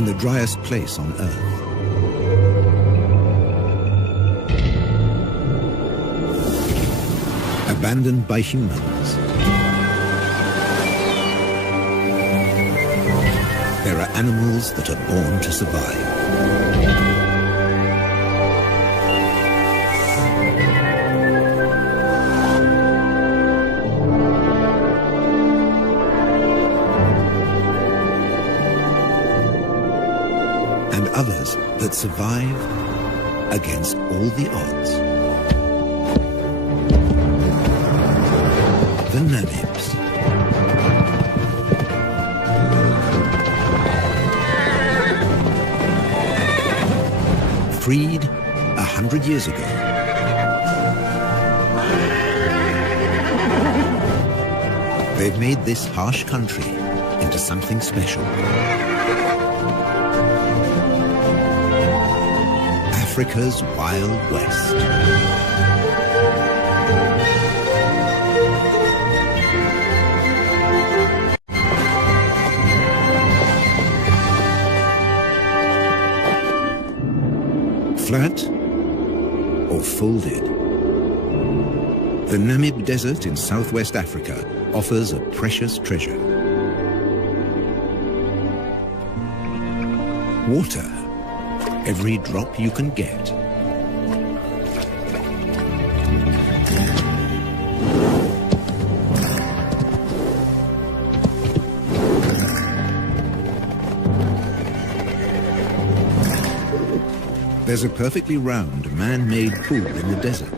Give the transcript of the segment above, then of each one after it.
in the driest place on Earth. Abandoned by humans. There are animals that are born to survive. And others that survive against all the odds. The Namibs. Freed 100 years ago. They've made this harsh country into something special. Africa's Wild West. Flat or folded, the Namib Desert in southwest Africa offers a precious treasure. Water, every drop you can get. There's a perfectly round, man-made pool in the desert.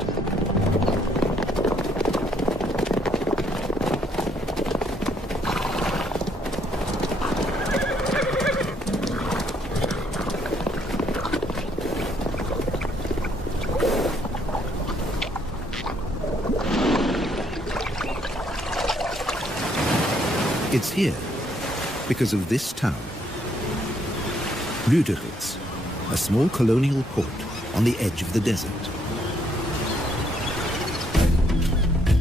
It's here because of this town, Lüderitz, a small colonial port on the edge of the desert.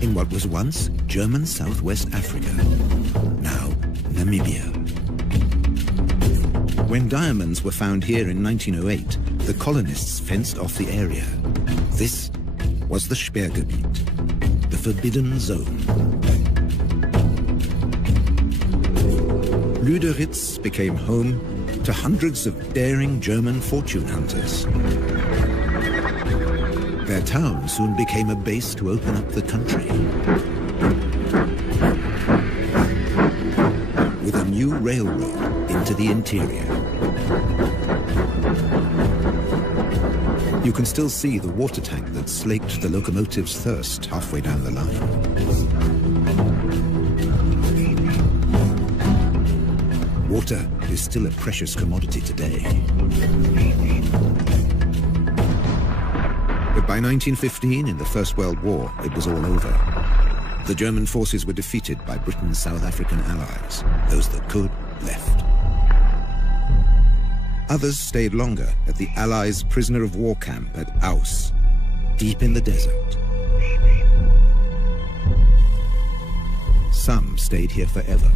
In what was once German Southwest Africa, now Namibia. When diamonds were found here in 1908, the colonists fenced off the area. This was the Sperrgebiet, the forbidden zone. Lüderitz became home to hundreds of daring German fortune hunters. Their town soon became a base to open up the country. With a new railroad into the interior. You can still see the water tank that slaked the locomotive's thirst halfway down the line. Water is still a precious commodity today. But by 1915, in the First World War, it was all over. The German forces were defeated by Britain's South African allies. Those that could, left. Others stayed longer at the Allies' prisoner of war camp at Aus, deep in the desert. Some stayed here forever.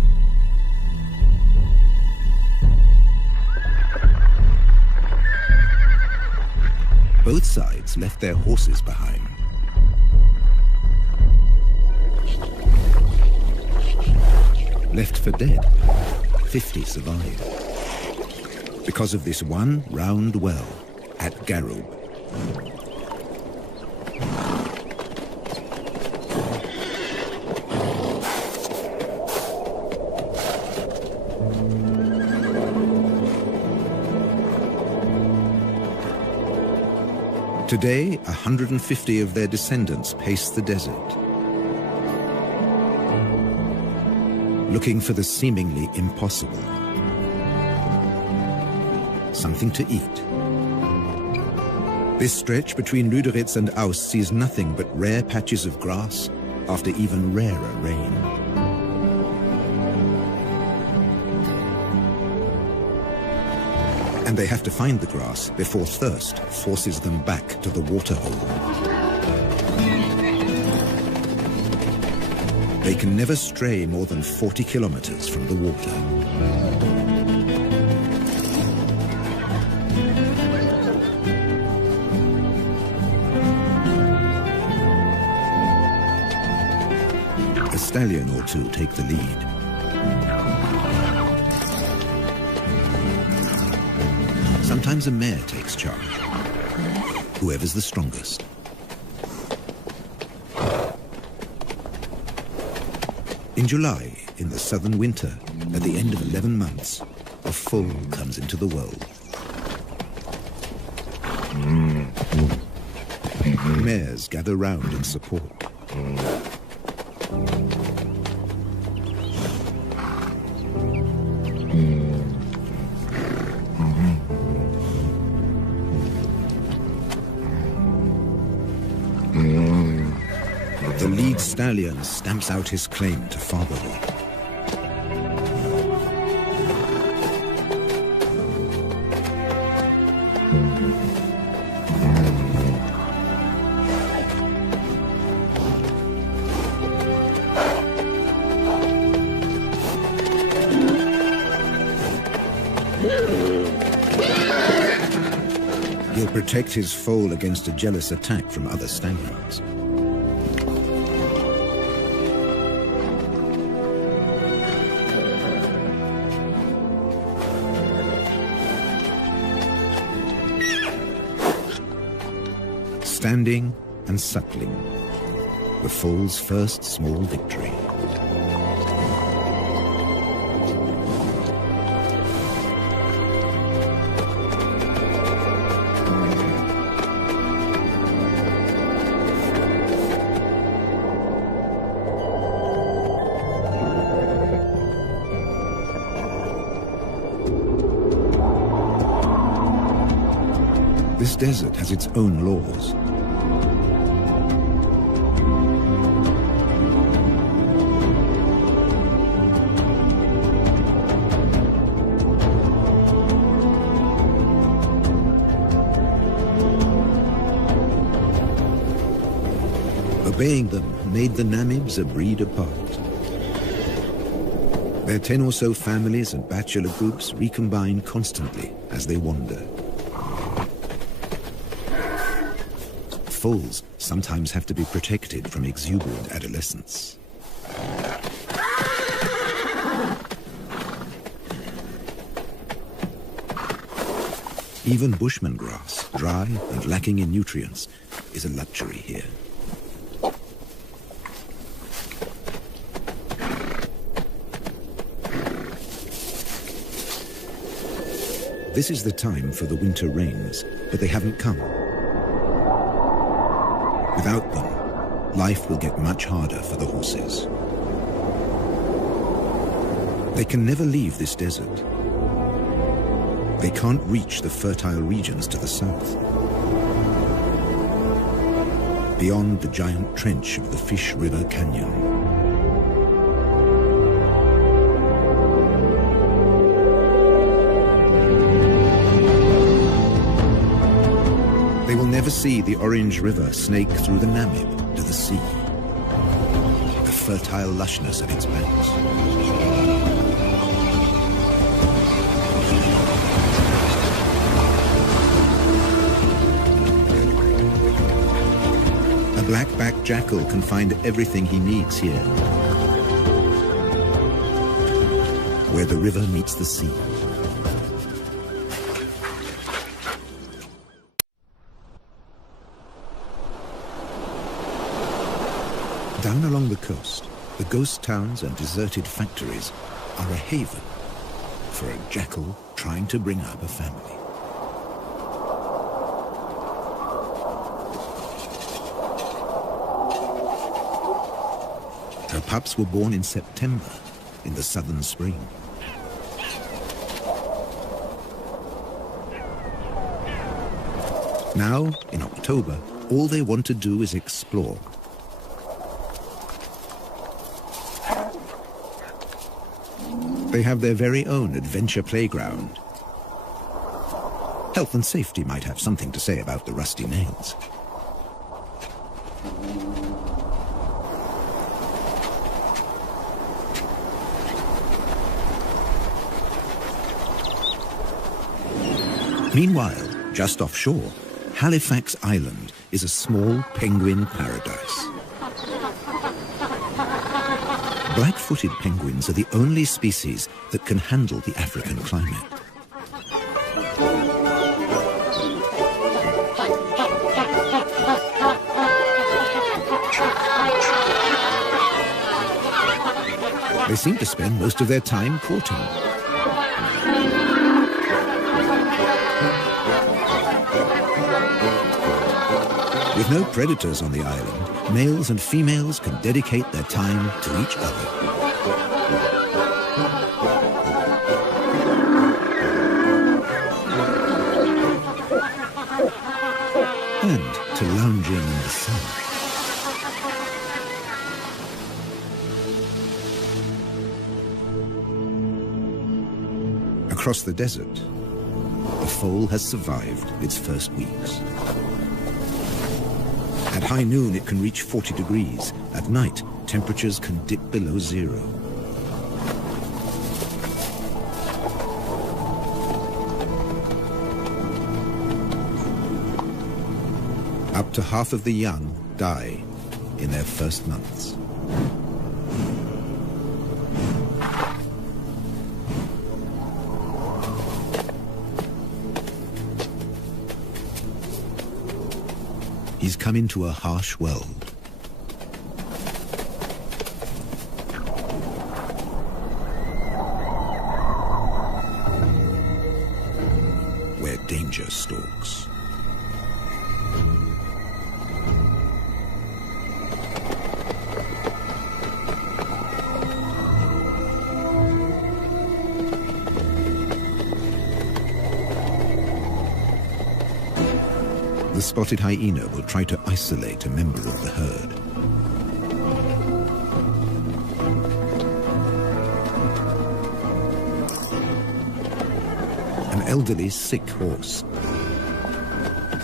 Both sides left their horses behind. Left for dead, 50 survived. Because of this one round well at Garub. Today, 150 of their descendants pace the desert, looking for the seemingly impossible. Something to eat. This stretch between Lüderitz and Aus sees nothing but rare patches of grass after even rarer rain. And they have to find the grass before thirst forces them back to the waterhole. They can never stray more than 40 kilometers from the water. stallion or two take the lead. Sometimes a mare takes charge, whoever's the strongest. In July, in the southern winter, at the end of 11 months, a foal comes into the world. Mares gather round in support. The lead stallion stamps out his claim to fatherhood. He'll protect his foal against a jealous attack from other stallions. Standing and suckling, the foal's first small victory. This desert has its own laws. Obeying them made the Namibs a breed apart. Their 10 or so families and bachelor groups recombine constantly as they wander. Foals sometimes have to be protected from exuberant adolescents. Even bushman grass, dry and lacking in nutrients, is a luxury here. This is the time for the winter rains, but they haven't come. Without them, life will get much harder for the horses. They can never leave this desert. They can't reach the fertile regions to the south. Beyond the giant trench of the Fish River Canyon. They will never see the Orange River snake through the Namib to the sea, the fertile lushness of its banks. A black-backed jackal can find everything he needs here, where the river meets the sea. Down along the coast, the ghost towns and deserted factories are a haven for a jackal trying to bring up a family. Her pups were born in September, in the southern spring. Now, in October, all they want to do is explore. They have their very own adventure playground. Health and safety might have something to say about the rusty nails. Meanwhile, just offshore, Halifax Island is a small penguin paradise. Black-footed penguins are the only species that can handle the African climate. They seem to spend most of their time courting. With no predators on the island, males and females can dedicate their time to each other. And to lounging in the sun. Across the desert, the foal has survived its first weeks. At high noon, it can reach 40 degrees. At night, temperatures can dip below zero. Up to half of the young die in their first months. He's come into a harsh world. Where danger stalks. The spotted hyena will try to isolate a member of the herd. An elderly, sick horse,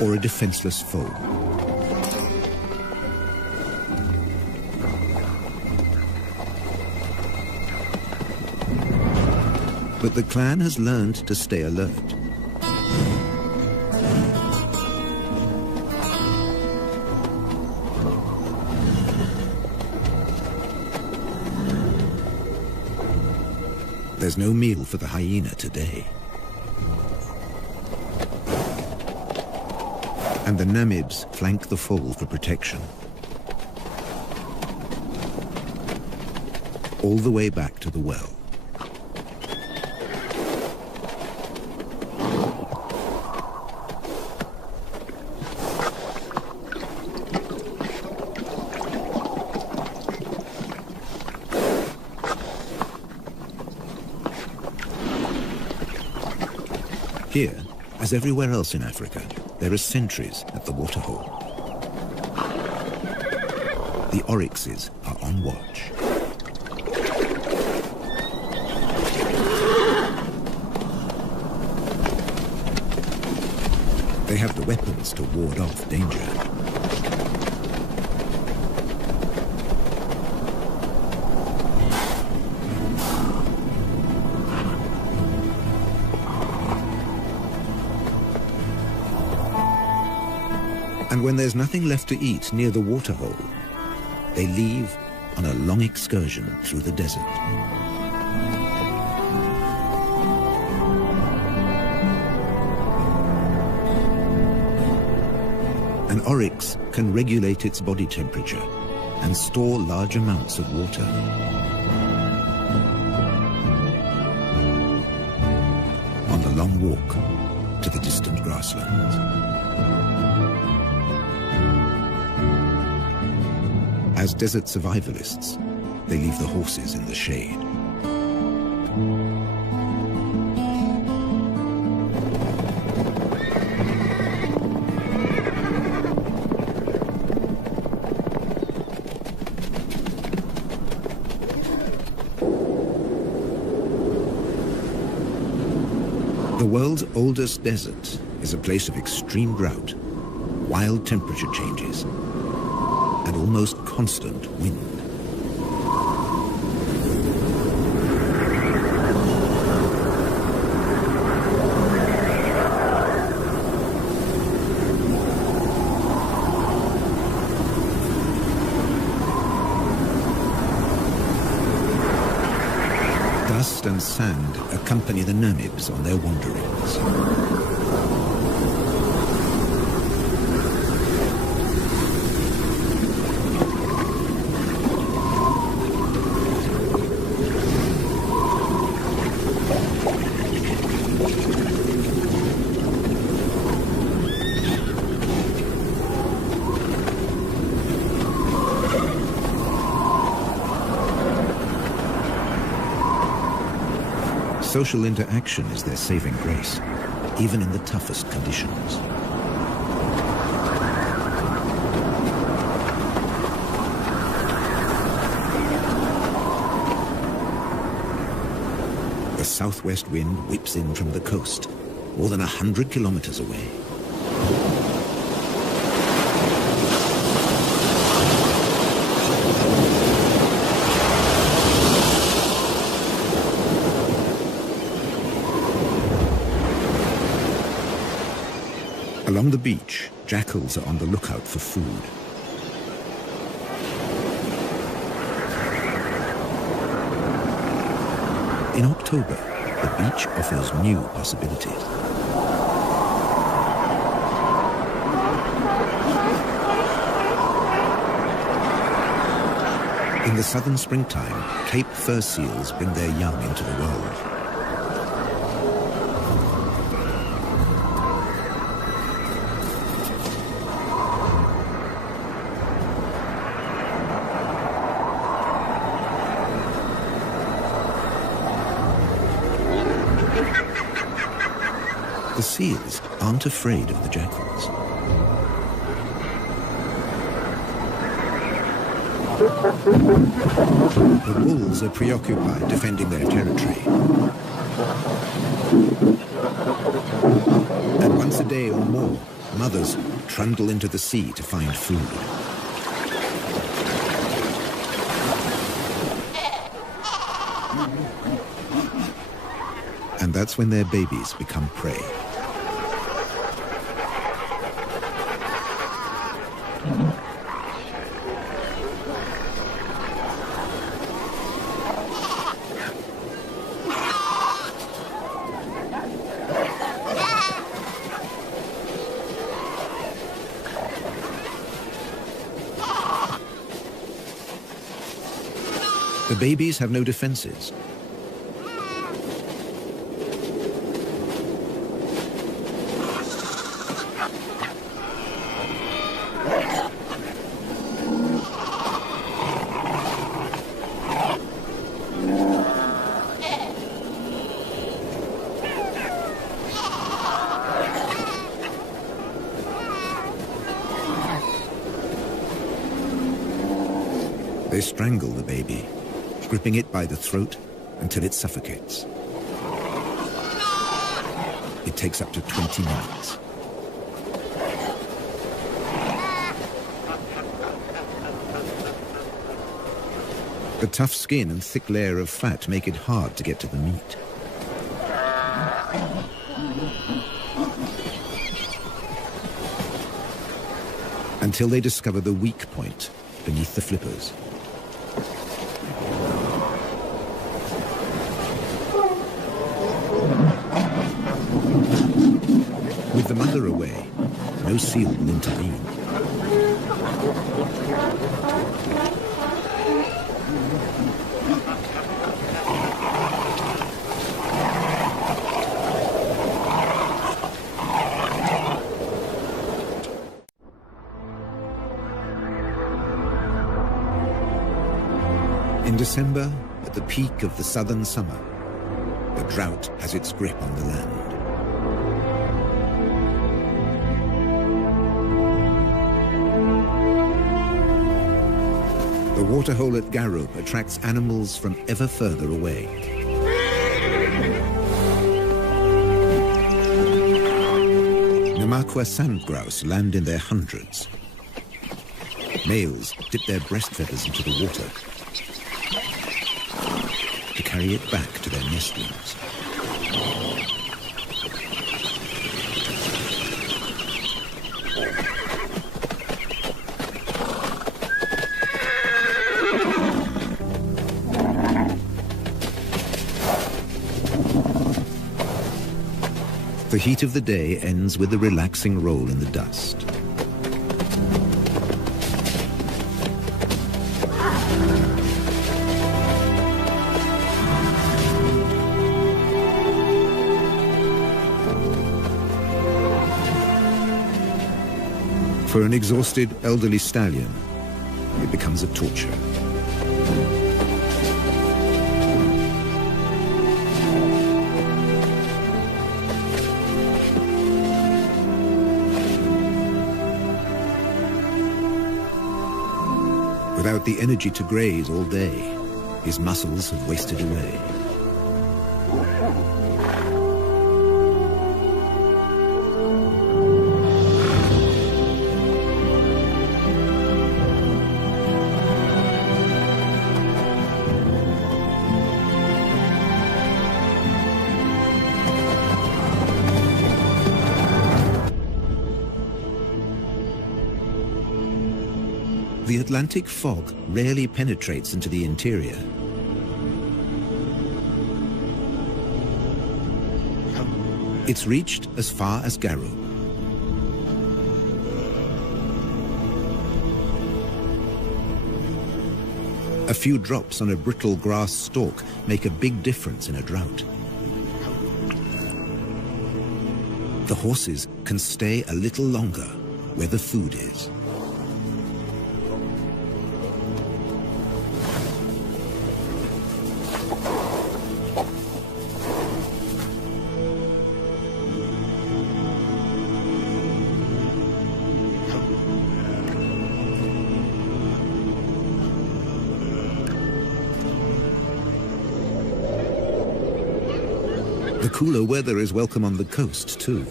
or a defenseless foal. But the clan has learned to stay alert. There's no meal for the hyena today. And the Namids flank the foal for protection. All the way back to the well. Here, as everywhere else in Africa, there are sentries at the waterhole. The oryxes are on watch. They have the weapons to ward off danger. And when there's nothing left to eat near the waterhole, they leave on a long excursion through the desert. An oryx can regulate its body temperature and store large amounts of water. On the long walk to the distant grasslands. As desert survivalists, they leave the horses in the shade. The world's oldest desert is a place of extreme drought, wild temperature changes, and almost constant wind. Dust and sand accompany the Namibs on their wanderings. Social interaction is their saving grace, even in the toughest conditions. The southwest wind whips in from the coast, more than 100 kilometers away. Along the beach, jackals are on the lookout for food. In October, the beach offers new possibilities. In the southern springtime, Cape fur seals bring their young into the world. The seals aren't afraid of the jackals. The wolves are preoccupied defending their territory. And once a day or more, mothers trundle into the sea to find food. And that's when their babies become prey. The babies have no defenses. They strangle the baby, gripping it by the throat until it suffocates. It takes up to 20 minutes. The tough skin and thick layer of fat make it hard to get to the meat. Until they discover the weak point beneath the flippers. With the mother away, no seal will intervene. In December, at the peak of the southern summer, the drought has its grip on the land. The waterhole at Garoop attracts animals from ever further away. Namakwa sand grouse land in their hundreds. Males dip their breast feathers into the water to carry it back to their nestlings. The heat of the day ends with a relaxing roll in the dust. For an exhausted elderly stallion, it becomes a torture. Without the energy to graze all day, his muscles have wasted away. The Atlantic fog rarely penetrates into the interior. It's reached as far as Garrow. A few drops on a brittle grass stalk make a big difference in a drought. The horses can stay a little longer where the food is. The cooler weather is welcome on the coast, too.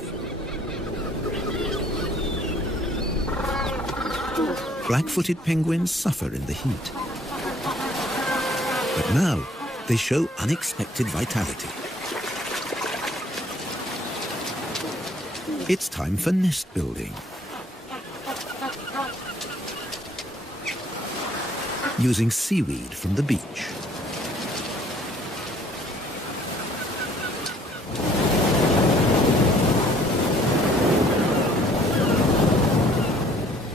Black-footed penguins suffer in the heat. But now, they show unexpected vitality. It's time for nest building. Using seaweed from the beach.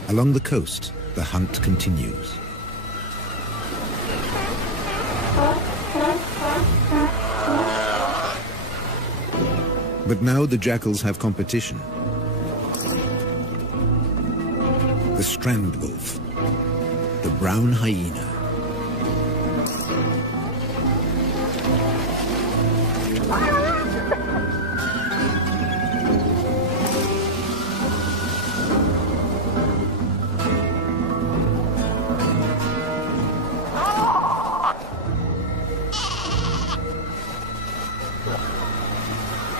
Along the coast, the hunt continues. But now the jackals have competition. The strand wolf, the brown hyena.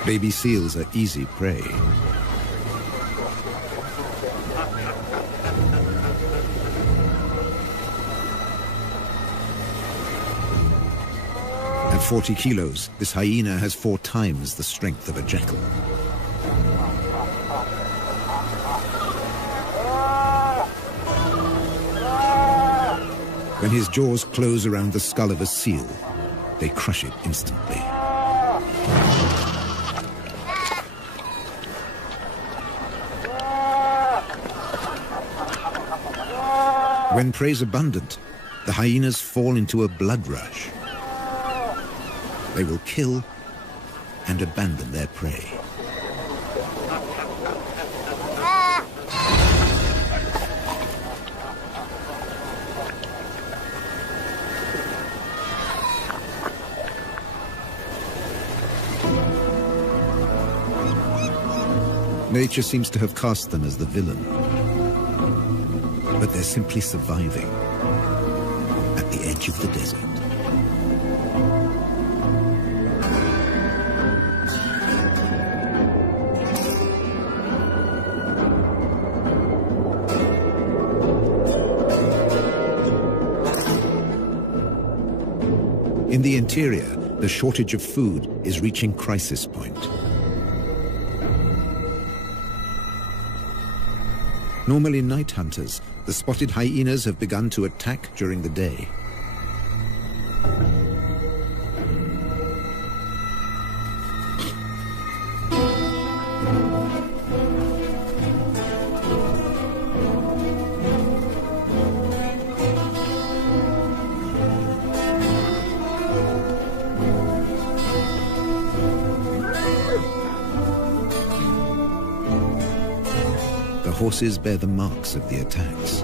Baby seals are easy prey. At 40 kilos, this hyena has 4 times the strength of a jackal. When his jaws close around the skull of a seal, they crush it instantly. When prey's abundant, the hyenas fall into a blood rush. They will kill and abandon their prey. Nature seems to have cast them as the villain. But they're simply surviving at the edge of the desert. In the interior, the shortage of food is reaching crisis point. Normally night hunters, the spotted hyenas have begun to attack during the day. horses bear the marks of the attacks.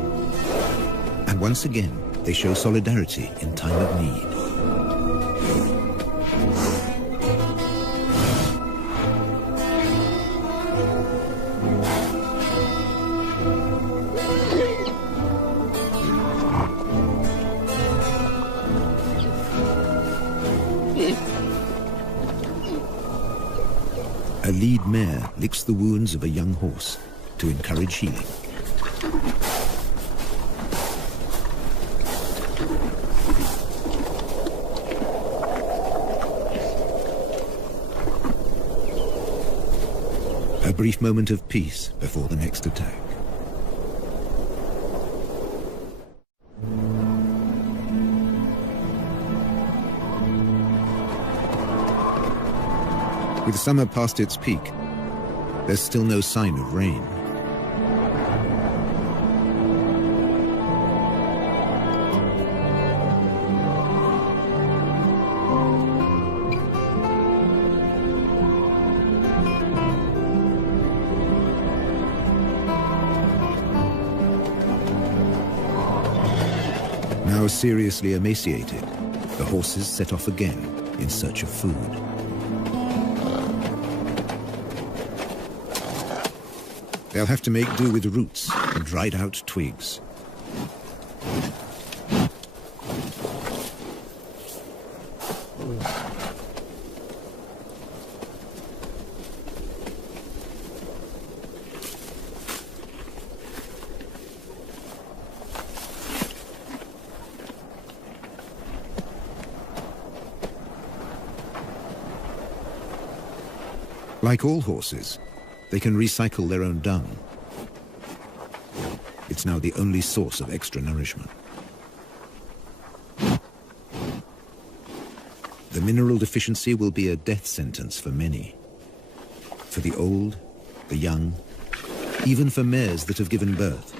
And once again, they show solidarity in time of need. A lead mare licks the wounds of a young horse to encourage healing. A brief moment of peace before the next attack. With summer past its peak, there's still no sign of rain. Now seriously emaciated, the horses set off again in search of food. They'll have to make do with roots and dried out twigs. Like all horses, they can recycle their own dung. It's now the only source of extra nourishment. The mineral deficiency will be a death sentence for many. For the old, the young, even for mares that have given birth.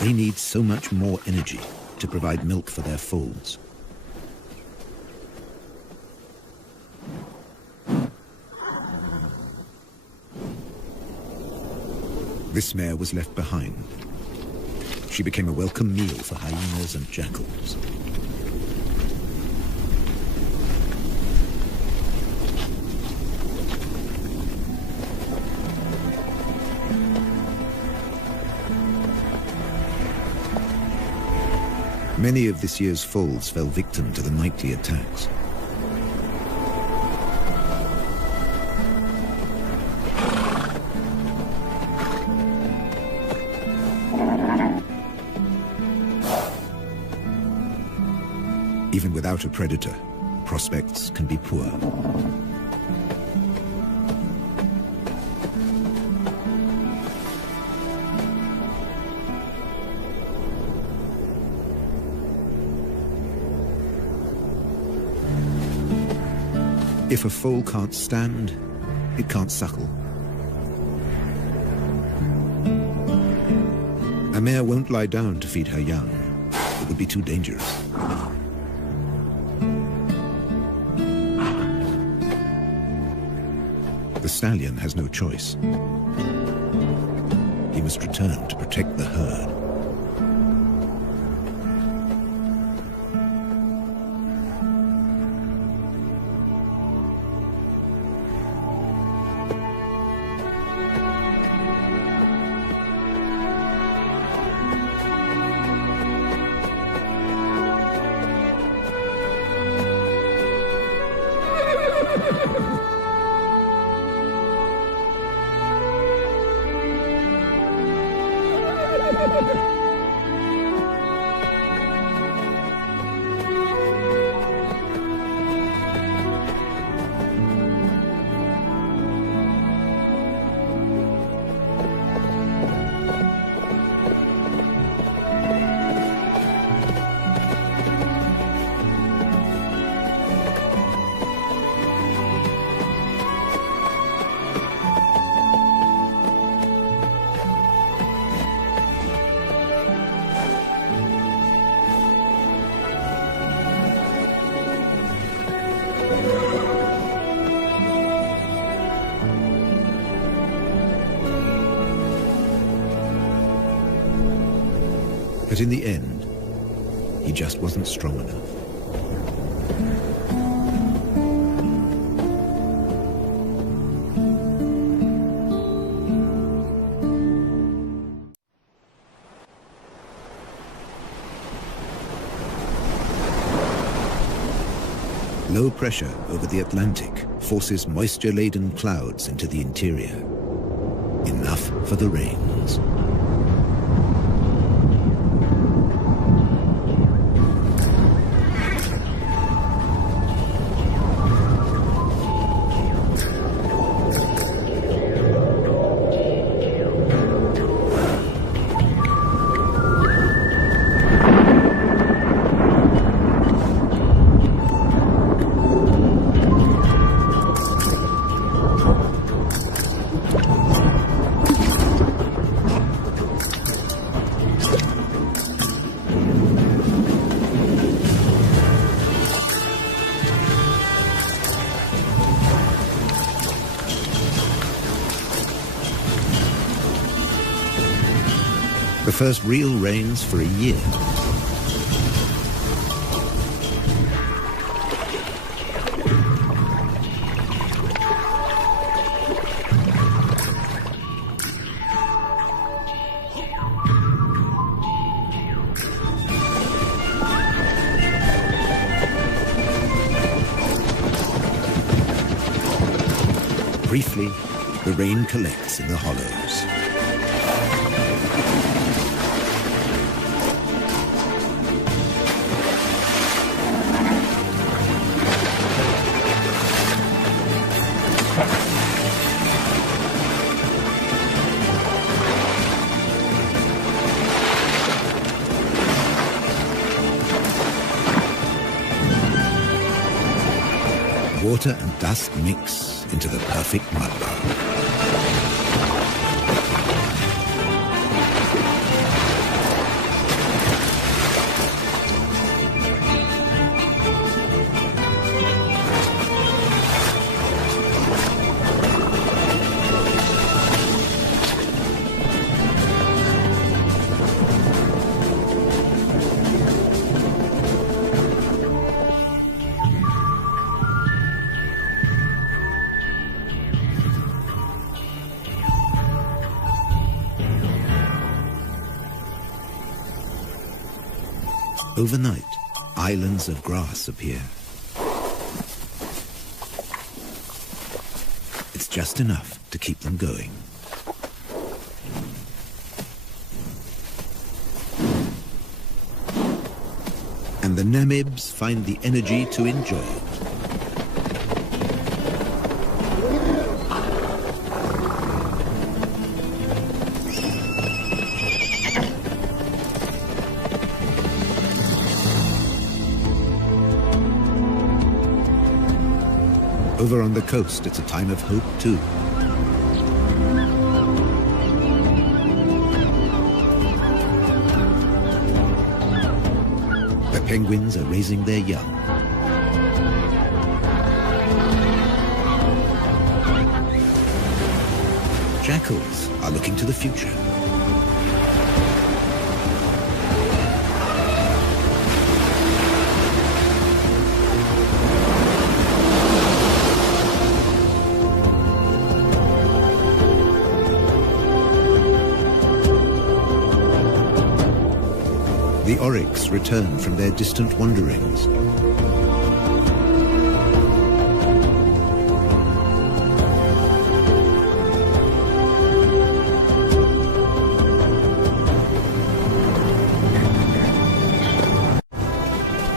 They need so much more energy to provide milk for their foals. This mare was left behind. She became a welcome meal for hyenas and jackals. Many of this year's foals fell victim to the nightly attacks. Even without a predator, prospects can be poor. If a foal can't stand, it can't suckle. A mare won't lie down to feed her young. It would be too dangerous. The stallion has no choice. He must return to protect the herd. But in the end, he just wasn't strong enough. Low pressure over the Atlantic forces moisture-laden clouds into the interior. Enough for the rains. The first real rains for a year. Briefly, the rain collects in the hollows. Water and dust mix into the perfect mudbowl. Overnight, islands of grass appear. It's just enough to keep them going. And the Namibs find the energy to enjoy it. Over on the coast, it's a time of hope, too. The penguins are raising their young. Jackals are looking to the future. The oryx return from their distant wanderings.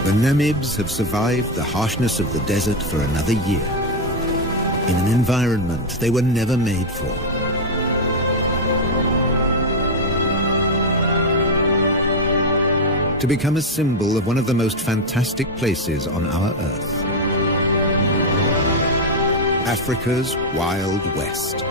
The Namibs have survived the harshness of the desert for another year, in an environment they were never made for. To become a symbol of one of the most fantastic places on our Earth. Africa's Wild West.